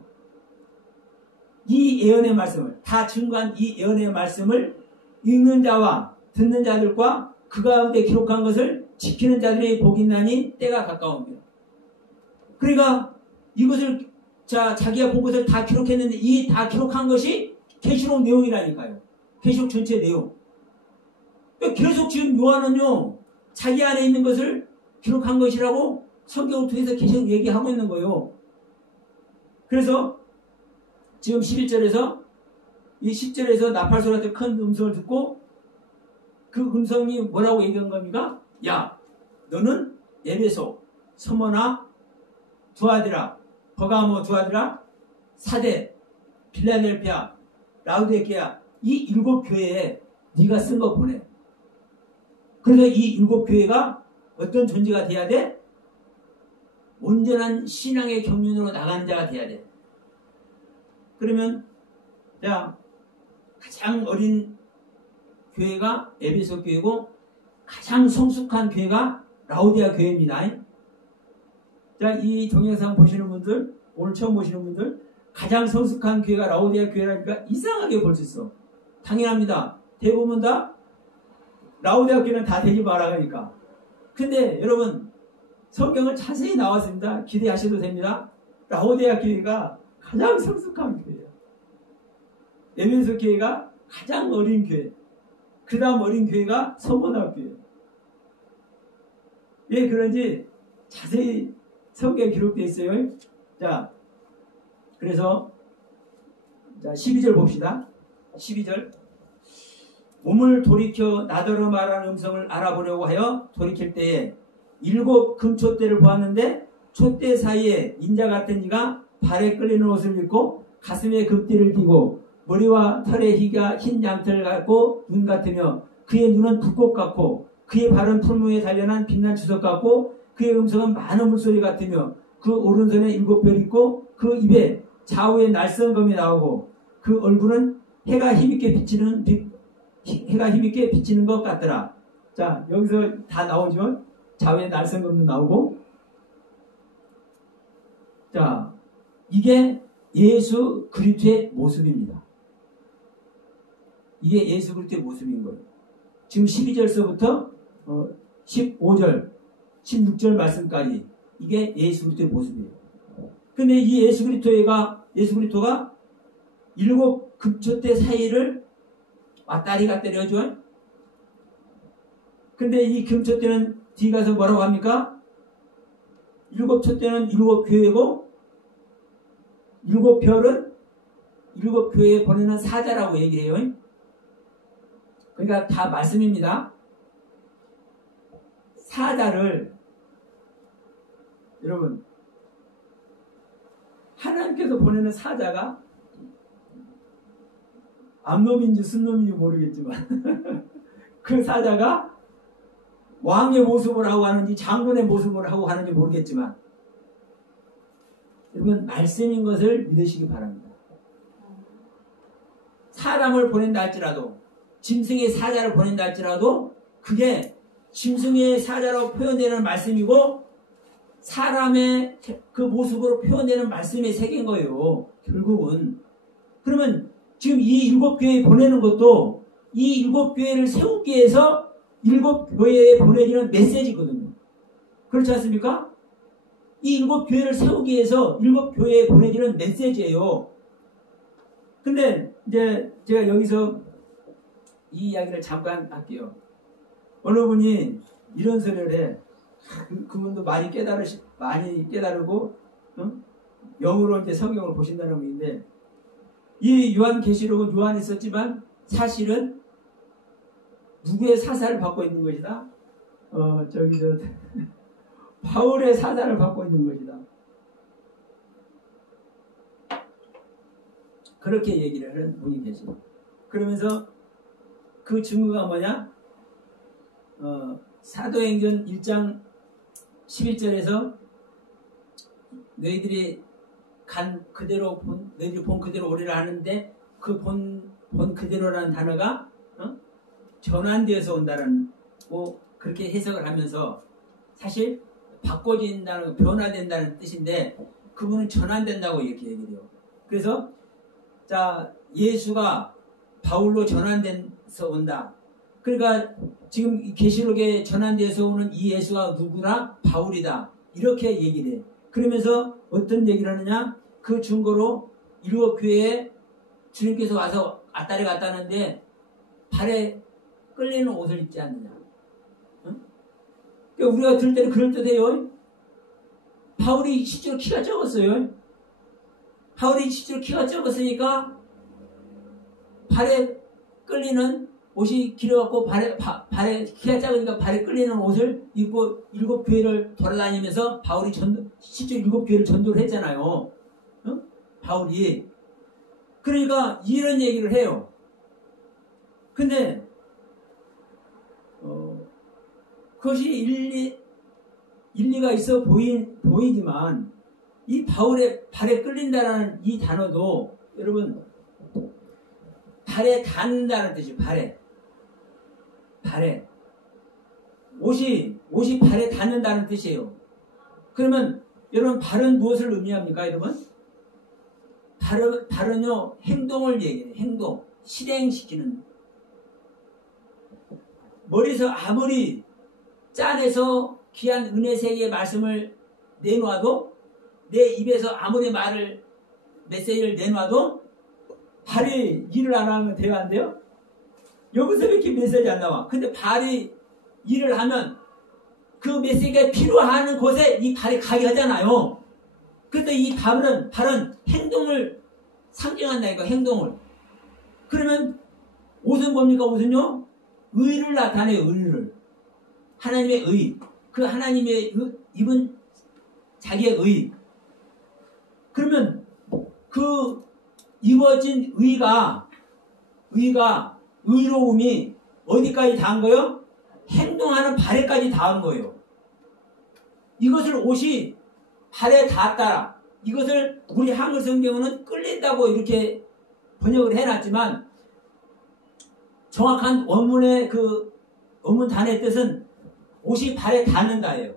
이 예언의 말씀을, 다 증거한 이 예언의 말씀을 읽는 자와 듣는 자들과 그 가운데 기록한 것을 지키는 자들이 복이 있나니 때가 가까웁니다. 그러니까 이것을, 자기가 본 것을 다 기록했는데, 이 다 기록한 것이 계시록 내용이라니까요. 계시록 전체 내용. 계속 지금 요한은요, 자기 안에 있는 것을 기록한 것이라고 성경을 통해서 계속 얘기하고 있는 거예요. 그래서 지금 11절에서, 이 10절에서 나팔소리 같은 큰 음성을 듣고, 그 음성이 뭐라고 얘기한 겁니까? 야, 너는 에베소, 서머나, 두아디라, 버가모 두아디라, 사대, 필라델피아, 라우디게아, 이 7 교회에 네가 쓴 거 보내. 그래서 이 7 교회가 어떤 존재가 돼야 돼? 온전한 신앙의 경륜으로 나가는 자가 돼야 돼. 그러면 자, 가장 어린 교회가 에베소 교회고 가장 성숙한 교회가 라오디아 교회입니다. 자, 이 동영상 보시는 분들, 오늘 처음 보시는 분들, 가장 성숙한 교회가 라오디아 교회라니까 이상하게 볼 수 있어. 당연합니다. 대부분 다 라오디아 교회는 다 되지 말아가니까. 근데 여러분, 성경을 자세히 나왔습니다. 기대하셔도 됩니다. 라오디아 교회가 가장 성숙한 교회예요. 에베소 교회가 가장 어린 교회. 그 다음 어린 교회가 서머나 교회. 왜 그런지 자세히 성경에 기록되어 있어요. 자, 그래서 자 12절 봅시다. 12절. 몸을 돌이켜 나더러 말하는 음성을 알아보려고 하여 돌이킬 때에 7 금촛대를 보았는데 촛대 사이에 인자 같은 이가 발에 끌리는 옷을 입고 가슴에 금띠를 띠고 머리와 털에 희가 흰 양털 같고 눈 같으며 그의 눈은 불꽃 같고 그의 발은 풀무에 단련한 빛난 주석 같고 그의 음성은 많은 물소리 같으며 그 오른손에 7별 있고 그 입에 좌우에 날성검이 나오고 그 얼굴은 해가 힘있게 비치는 것 같더라. 자, 여기서 다 나오죠. 좌우에 날성검도 나오고. 자, 이게 예수 그리스도의 모습입니다. 이게 예수 그리스도의 모습인 거예요. 지금 12절서부터 15절, 16절 말씀까지 이게 예수 그리스도의 모습이에요. 근데 이 예수 그리스도가 7 금촛대 사이를 왔다리 갔다리 하죠. 근데 이 금촛대는 뒤 가서 뭐라고 합니까? 7 촛대는 7 교회고 7 별은 7 교회에 보내는 사자라고 얘기해요. 그러니까 다 말씀입니다. 사자를 여러분 하나님께서 보내는 사자가 암놈인지 순놈인지 모르겠지만 그 사자가 왕의 모습을 하고 하는지 장군의 모습을 하고 하는지 모르겠지만 여러분 말씀인 것을 믿으시기 바랍니다. 사람을 보낸다 할지라도 짐승의 사자를 보낸다 할지라도 그게 짐승의 사자로 표현되는 말씀이고 사람의 그 모습으로 표현되는 말씀의 세계인 거예요. 결국은. 그러면 지금 이 7 교회에 보내는 것도 이 7 교회를 세우기 위해서 7 교회에 보내지는 메시지거든요. 그렇지 않습니까? 이 7 교회를 세우기 위해서 7 교회에 보내지는 메시지예요. 근데 이제 제가 여기서 이 이야기를 잠깐 할게요. 어느 분이 이런 소리를 해. 그분도 많이 깨달으고, 영으로 이제 성경을 보신다는 분인데, 이 요한계시록은 요한이 썼지만, 사실은 누구의 사사를 받고 있는 것이다? 바울의 사사를 받고 있는 것이다. 그렇게 얘기를 하는 분이 계시고. 그러면서 그 증거가 뭐냐? 사도행전 1장 11절에서 너희들이 간 그대로 너희들이 본 그대로 오리라 하는데 그 본 그대로라는 단어가 전환되어서 온다는 그렇게 해석을 하면서 사실 바꿔진다는 변화된다는 뜻인데 그분은 전환된다고 이렇게 얘기를 해요. 그래서 자 예수가 바울로 전환돼서 온다. 그러니까 지금 계시록에 전환돼서 오는 이 예수가 누구나 바울이다. 이렇게 얘기를 해. 그러면서 어떤 얘기를 하느냐? 그 증거로 7 교회에 주님께서 와서 왔다리 갔다 하는데 발에 끌리는 옷을 입지 않느냐. 응? 그러니까 우리가 들을 때는 그럴듯해요. 바울이 실제로 키가 적었어요. 바울이 실제로 키가 적었으니까 발에 끌리는 옷이 길어갖고 발에 키가 작으니까 발에 끌리는 옷을 입고 7 교회를 돌아다니면서 바울이 실제로 7 교회를 전도를 했잖아요. 바울이. 그러니까 이런 얘기를 해요. 근데 그것이 일리가 있어 보이지만 이 바울의 발에 끌린다라는 이 단어도 여러분 발에 닿는다는 뜻이에요. 발에 옷이 발에 닿는다는 뜻이에요. 그러면 여러분 발은 무엇을 의미합니까? 여러분 발은요 행동을 얘기해요. 행동 실행시키는. 머리에서 아무리 짠해서 귀한 은혜 세계의 말씀을 내놓아도 내 입에서 아무리 메시지를 내놔도 발이 일을 안 하면 돼요? 안 돼요? 여기서 왜 이렇게 메시지 안 나와? 근데 발이 일을 하면 그 메시지가 필요한 곳에 이 발이 가게 하잖아요. 그런데 이 발은 행동을 상징한다니까, 행동을. 그러면 옷은 뭡니까? 옷은요? 의를 나타내요, 의를. 하나님의 의. 그 하나님의 입은 자기의 의. 그러면 그 입어진 의로움이 어디까지 닿은 거예요? 행동하는 발에까지 닿은 거예요. 이것을 옷이 발에 닿았다. 이것을 우리 한글 성경은 끌린다고 이렇게 번역을 해놨지만 정확한 원문의 그 원문 단의 뜻은 옷이 발에 닿는다예요.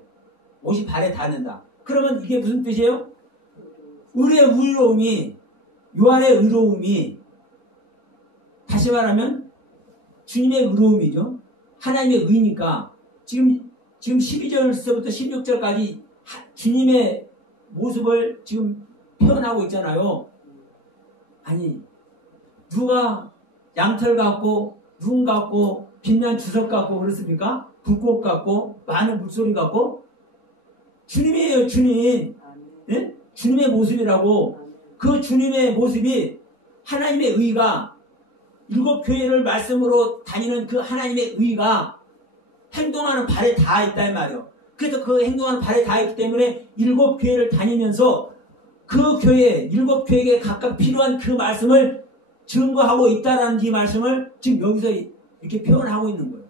옷이 발에 닿는다. 그러면 이게 무슨 뜻이에요? 의의 의로움이, 요한의 의로움이, 다시 말하면 주님의 의로움이죠. 하나님의 의니까 지금 12절서부터 16절까지 주님의 모습을 지금 표현하고 있잖아요. 아니 누가 양털 같고 눈 같고 빛난 주석 같고 그렇습니까? 불꽃 같고 많은 물소리 같고 주님이에요. 주님. 네? 주님의 모습이라고. 그 주님의 모습이 하나님의 의가 일곱 교회를 말씀으로 다니는 그 하나님의 의가 행동하는 발에 닿아 있다 이 말이에요. 그래서 그 행동하는 발에 닿아 있기 때문에 일곱 교회를 다니면서 그 교회, 일곱 교회에 각각 필요한 그 말씀을 증거하고 있다라는 이 말씀을 지금 여기서 이렇게 표현하고 있는 거예요.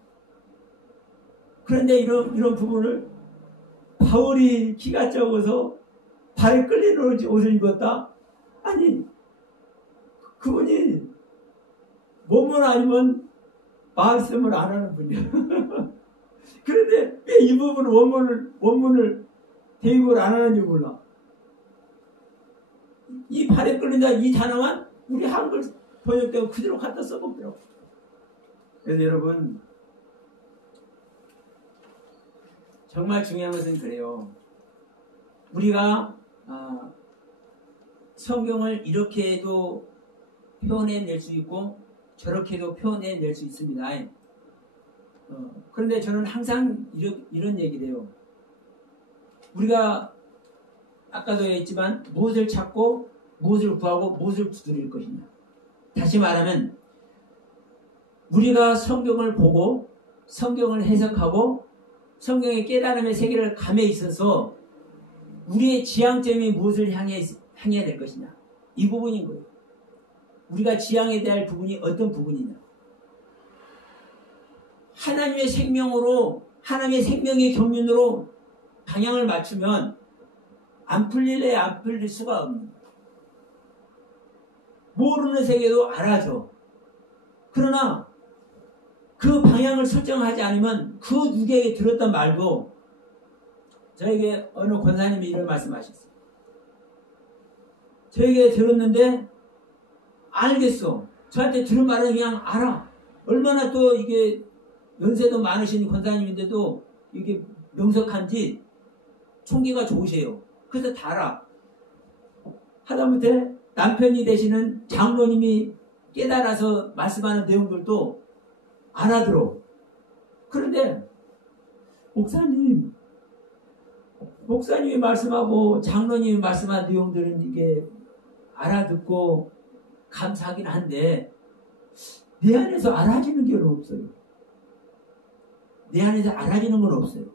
그런데 이런 부분을 바울이 키가 적어서 발에 끌리는 옷을 입었다? 아니, 그분이 몸은 아니면 말씀을 안 하는 분이야. 그런데 왜 이 부분 원문을 대입을 안 하는지 몰라. 이 발에 끌린다 이 단어만 우리 한글 번역되고 그대로 갖다 써보더라고. 그래서 여러분 정말 중요한 것은 그래요. 우리가 성경을 이렇게도 표현해낼 수 있고 저렇게도 표현해낼 수 있습니다. 그런데 저는 항상 이런 얘기를 해요. 우리가 아까도 했지만 무엇을 찾고 무엇을 구하고 무엇을 두드릴 것이냐. 다시 말하면 우리가 성경을 보고 성경을 해석하고 성경의 깨달음의 세계를 감에 있어서 우리의 지향점이 무엇을 향해야 될 것이냐. 이 부분인 거예요. 우리가 지향해야 될 부분이 어떤 부분이냐. 하나님의 생명으로 하나님의 생명의 경륜으로 방향을 맞추면 안 풀릴래 안 풀릴 수가 없는 거예요. 모르는 세계도 알아줘. 그러나 그 방향을 설정하지 않으면 그 누구에게 들었던 말도 저에게 어느 권사님이 이런 말씀하셨어요. 저에게 들었는데 알겠어. 저한테 들은 말은 그냥 알아. 얼마나 또 이게 연세도 많으신 권사님인데도 이게 명석한지 총기가 좋으세요. 그래서 다 알아. 하다못해 남편이 되시는 장로님이 깨달아서 말씀하는 내용들도 알아들어. 그런데 목사님이 말씀하고 장로님이 말씀한 내용들은 이게 알아듣고 감사하긴 한데 내 안에서 알아지는 게 없어요. 내 안에서 알아지는 건 없어요.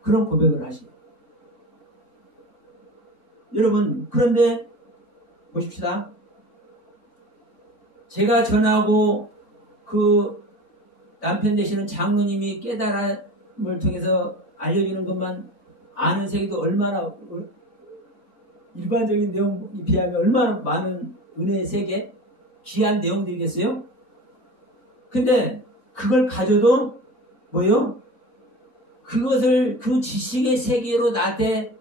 그런 고백을 하시죠. 여러분 그런데 보십시다. 제가 전하고 그 남편 되시는 장로님이 깨달음을 통해서 알려주는 것만 아는 세계도 얼마나 일반적인 내용에 비하면 얼마나 많은 은혜의 세계, 귀한 내용들이겠어요? 근데 그걸 가져도 뭐요? 그것을 그 지식의 세계로 나한테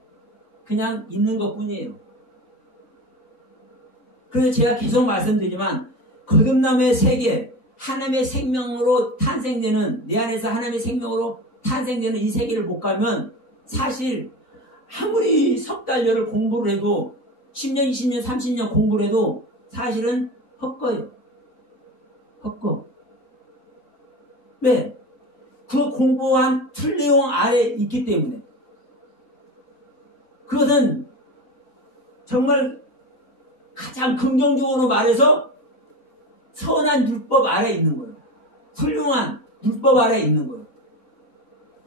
그냥 있는 것뿐이에요. 그래서 제가 계속 말씀드리지만 거듭남의 세계, 하나님의 생명으로 탄생되는, 내 안에서 하나님의 생명으로 탄생되는 이 세계를 못 가면 사실 아무리 석 달열을 공부를 해도 10년, 20년, 30년 공부를 해도 사실은 헛거예요. 헛거. 왜? 그 공부한 틀 내용 아래 있기 때문에. 그것은 정말 가장 긍정적으로 말해서 선한 율법 아래에 있는 거예요. 훌륭한 율법 아래에 있는 거예요.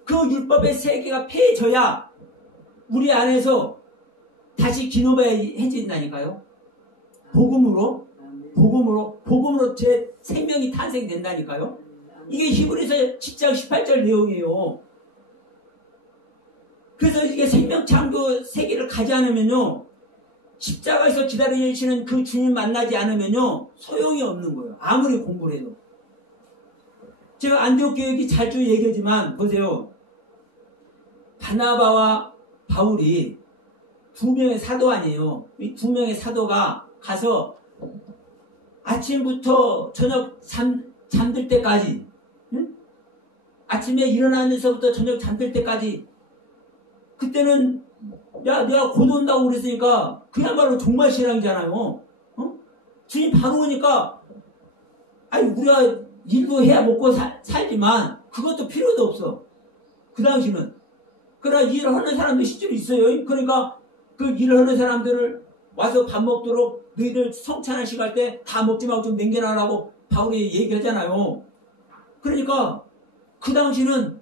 그 율법의 세계가 폐해져야 우리 안에서 다시 기노바해진다니까요. 복음으로 제 생명이 탄생된다니까요. 이게 히브리서 10장 18절 내용이에요. 그래서 이게 생명 창조 세계를 가지 않으면요, 십자가에서 기다리시는 그 주님 만나지 않으면요 소용이 없는 거예요. 아무리 공부를 해도. 제가 안디옥 교육이 자주 얘기하지만 보세요. 바나바와 바울이 두 명의 사도 아니에요. 이 두 명의 사도가 가서 아침부터 저녁 잠들 때까지, 응? 아침에 일어나면서부터 저녁 잠들 때까지, 그때는 야 내가 곧 온다고 그랬으니까 그야말로 종말 신앙이잖아요. 어? 주님 바로 오니까 아니 우리가 일도 해야 먹고 살지만 그것도 필요도 없어. 그 당시는. 그러나 일을 하는 사람도 실제로 있어요. 그러니까 그 일을 하는 사람들을 와서 밥 먹도록 너희들 성찬하시고 할 때 다 먹지 말고 좀 남겨놔라고 바울이 얘기하잖아요. 그러니까 그 당시는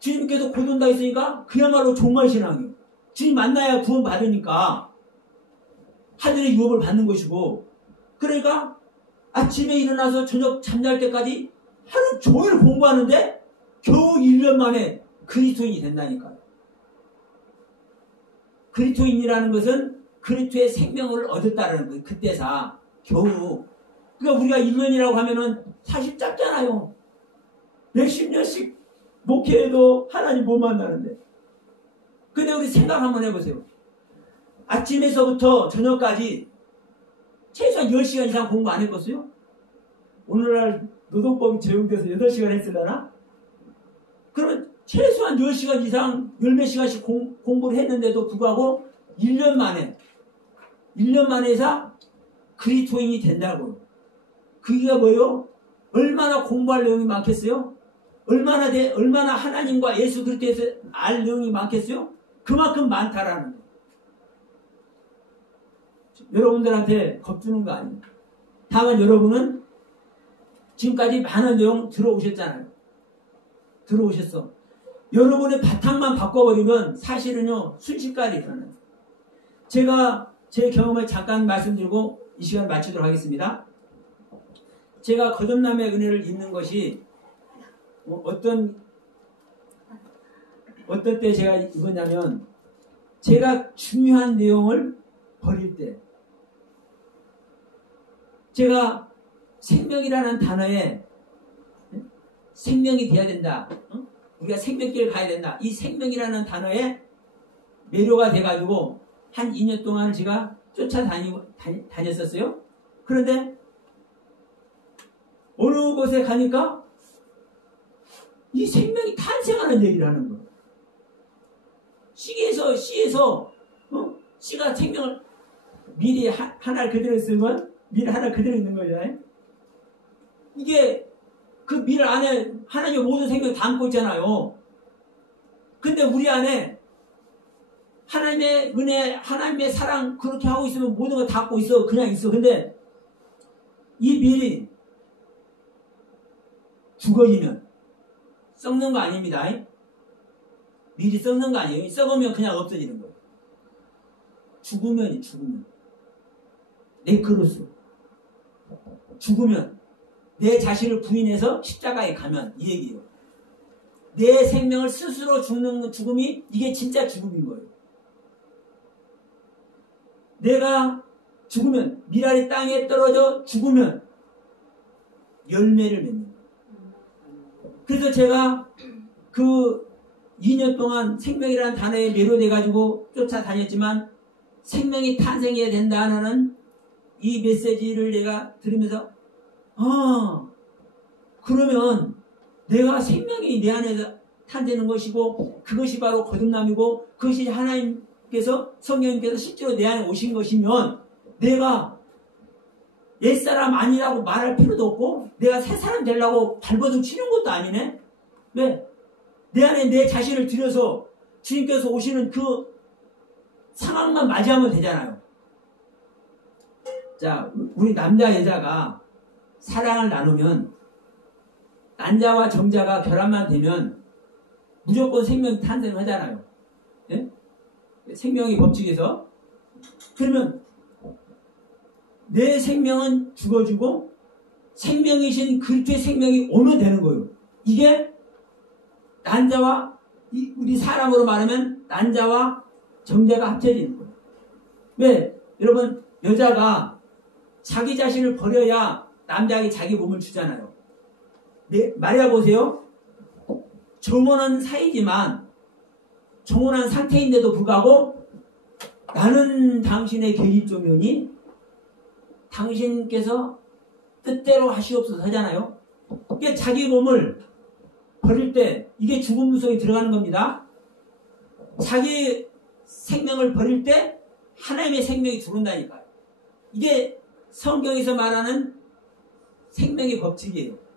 주님께서 곧 온다 했으니까 그야말로 종말신앙이에요. 주님 만나야 구원 받으니까 하늘의 유업을 받는 것이고, 그러니까 아침에 일어나서 저녁 잠잘 때까지 하루 종일 공부하는데 겨우 1년 만에 그리스도인이 된다니까요. 그리스도인이라는 것은 그리스도의 생명을 얻었다는 거예요. 그때사 겨우. 그러니까 우리가 1년이라고 하면은 사실 짧잖아요. 몇십 년씩 목회해도 하나님 못 만나는데. 근데 우리 생각 한번 해보세요. 아침에서부터 저녁까지 최소한 10시간 이상 공부 안 했겠어요? 오늘날 노동법이 적용돼서 8시간 했으려나? 그러면 최소한 10시간 이상, 10몇 시간씩 공부를 했는데도 불구하고 1년 만에 해서 그리스도인이 된다고. 그게 뭐예요? 얼마나 공부할 내용이 많겠어요? 얼마나 하나님과 예수 그리스도에서 알 내용이 많겠어요? 그만큼 많다라는 거예요. 여러분들한테 겁주는 거 아니에요. 다만 여러분은 지금까지 많은 내용 들어오셨잖아요. 들어오셨어. 여러분의 바탕만 바꿔버리면 사실은요 순식간에 일어나요. 제가 제 경험을 잠깐 말씀드리고 이 시간 마치도록 하겠습니다. 제가 거듭남의 은혜를 입는 것이 어떤 때 제가 입었냐면, 제가 중요한 내용을 버릴 때, 제가 생명이라는 단어에 생명이 돼야 된다. 우리가 생명길을 가야 된다. 이 생명이라는 단어에 매료가 돼가지고 한 2년 동안 제가 쫓아다녔었어요. 그런데 어느 곳에 가니까 이 생명이 탄생하는 얘기를 하는 거예요. 씨에서 씨가 생명을 미리 하나를 그대로 쓰면 밀 하나 그대로 있는 거잖아요. 이게 그 밀 안에 하나님의 모든 생명을 담고 있잖아요. 근데 우리 안에 하나님의 은혜, 하나님의 사랑 그렇게 하고 있으면 모든 걸 담고 있어. 그냥 있어. 근데 이 밀이 죽어지면 썩는 거 아닙니다. 밀이 썩는 거 아니에요. 썩으면 그냥 없어지는 거예요. 죽으면 네크로스. 죽으면 내 자신을 부인해서 십자가에 가면 이 얘기예요. 내 생명을 스스로 죽는 죽음이 이게 진짜 죽음인 거예요. 내가 죽으면 미랄이 땅에 떨어져 죽으면 열매를 맺는 거예요. 그래서 제가 그 2년 동안 생명이라는 단어에 매료돼가지고 쫓아다녔지만 생명이 탄생해야 된다는 이 메시지를 내가 들으면서 그러면 내가 생명이 내 안에서 탄생하는 것이고 그것이 바로 거듭남이고 그것이 하나님께서 성령님께서 실제로 내 안에 오신 것이면 내가 옛사람 아니라고 말할 필요도 없고 내가 새사람 되려고 발버둥 치는 것도 아니네. 왜? 내 안에 내 자신을 들여서 주님께서 오시는 그 상황만 맞이하면 되잖아요. 자, 우리 남자 여자가 사랑을 나누면 난자와 정자가 결합만 되면 무조건 생명이 탄생하잖아요. 예? 생명의 법칙에서. 그러면 내 생명은 죽어지고 생명이신 그리스도의 생명이 오면 되는 거예요. 이게 난자와 우리 사람으로 말하면 난자와 정자가 합쳐지는 거예요. 왜? 여러분 여자가 자기 자신을 버려야 남자에게 자기 몸을 주잖아요. 네, 말해봐 보세요. 정혼한 사이지만 정혼한 상태인데도 불구하고 나는 당신의 계집종이오니 당신께서 뜻대로 하시옵소서 하잖아요. 이게 자기 몸을 버릴 때 이게 죽음 무속에 들어가는 겁니다. 자기 생명을 버릴 때 하나님의 생명이 들어온다니까요. 이게 성경에서 말하는 생명의 법칙이에요.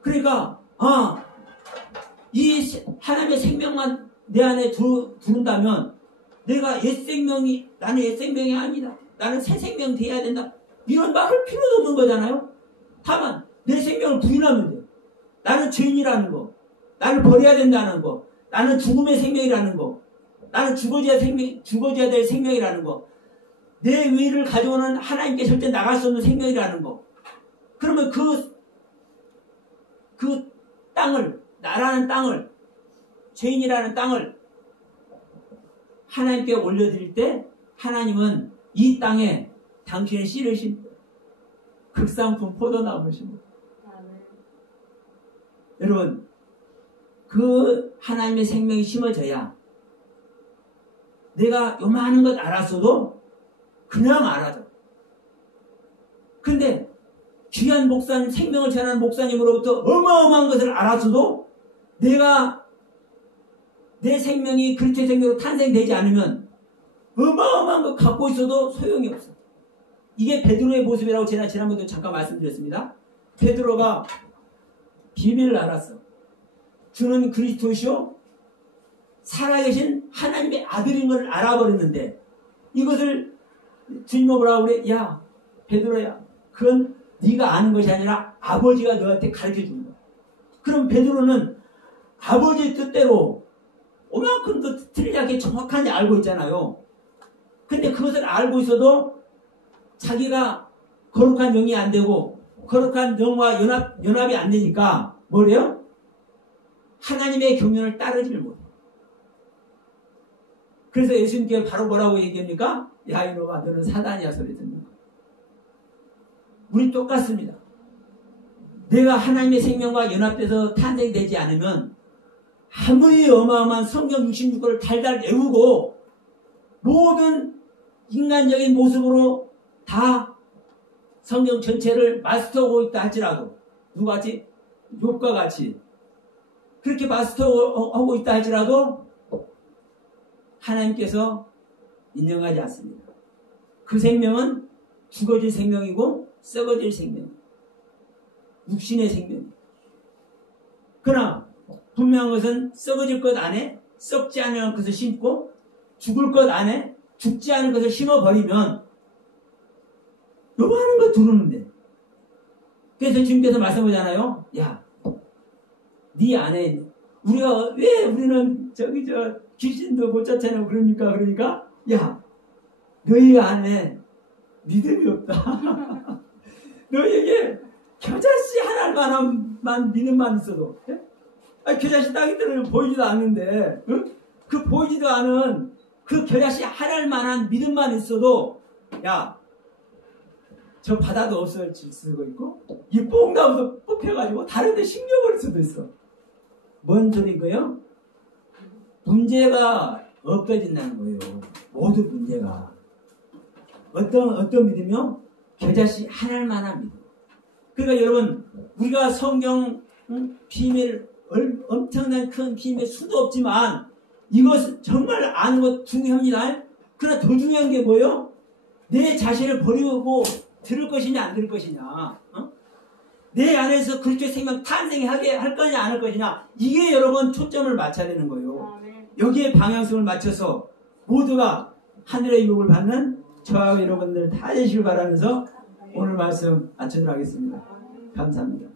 그러니까 이 하나님의 생명만 내 안에 들어온다면 내가 옛생명이 나는 옛생명이 아니다. 나는 새 생명 돼야 된다. 이런 말할 필요도 없는 거잖아요. 다만 내 생명을 부인하면 돼요. 나는 죄인이라는 거. 나를 버려야 된다는 거. 나는 죽음의 생명이라는 거. 나는 죽어져야 될 생명이라는 거. 내 위를 가져오는 하나님께 절대 나갈 수 없는 생명이라는 거. 그러면 그 땅을, 나라는 땅을, 죄인이라는 땅을 하나님께 올려드릴 때 하나님은 이 땅에 당신의 씨를 심고 극상품 포도나무를 심고 여러분 그 하나님의 생명이 심어져야 내가 요만한 것 알았어도 그냥 알아줘. 근데 귀한 목사님, 생명을 전하는 목사님으로부터 어마어마한 것을 알았어도 내가 내 생명이 그리스도의 생명으로 탄생되지 않으면 어마어마한 것 갖고 있어도 소용이 없어. 이게 베드로의 모습이라고 제가 지난번에도 잠깐 말씀드렸습니다. 베드로가 비밀을 알았어. 주는 그리스도시요 살아계신 하나님의 아들인 걸 알아버렸는데 이것을 주님은 뭐라고 그래? 야 베드로야 그건 네가 아는 것이 아니라 아버지가 너한테 가르쳐준 거야. 그럼 베드로는 아버지의 뜻대로 오만큼도 틀리지 않게 정확하게 알고 있잖아요. 근데 그것을 알고 있어도 자기가 거룩한 영이 안 되고 거룩한 영과 연합이 안 되니까 뭐래요? 하나님의 경륜을 따르지를 못해. 그래서 예수님께 바로 뭐라고 얘기합니까? 야 이놈아 너는 사단이야 소리 듣는 거야. 우리 똑같습니다. 내가 하나님의 생명과 연합돼서 탄생되지 않으면 아무리 어마어마한 성경 66권을 달달 외우고 모든 인간적인 모습으로 다 성경 전체를 마스터하고 있다 할지라도 누구같이? 욥과 같이 그렇게 마스터하고 있다 할지라도 하나님께서 인정하지 않습니다. 그 생명은 죽어질 생명이고 썩어질 생명, 육신의 생명. 그러나 분명한 것은 썩어질 것 안에 썩지 않은 것을 심고 죽을 것 안에 죽지 않은 것을 심어버리면 요만한 거 두르는데. 그래서 주님께서 말씀하잖아요. 야, 네 안에 왜 우리는 귀신도 못 쫓아내고 그러니까 야, 너희 안에 믿음이 없다. 너희에게 겨자씨 하나만한 믿음만 있어도 아니, 겨자씨 따기 때는 보이지도 않는데, 응? 그 보이지도 않은 그 겨자씨 하나할 만한 믿음만 있어도, 야, 저 바다도 없어질 수도 있고, 이 뽕나무도 뽑혀가지고 다른 데 심겨버릴 수도 있어. 뭔 소리고요? 문제가 없어진다는 거예요. 모든 문제가. 어떤 믿음이요? 겨자씨 하나할 만한 믿음. 그러니까 여러분, 우리가 성경 비밀, 엄청난 큰 비밀 수도 없지만 이것은 정말 아는 것 중요합니다. 그러나 더 중요한 게 뭐예요? 내 자신을 버리고 들을 것이냐 안 들을 것이냐, 내 안에서 그렇게 생명 탄생하게 할 거냐 안 할 것이냐, 이게 여러분 초점을 맞춰야 되는 거예요. 여기에 방향성을 맞춰서 모두가 하늘의 유혹을 받는 저하고 여러분들 다 되시길 바라면서 오늘 말씀 마치도록 하겠습니다. 감사합니다.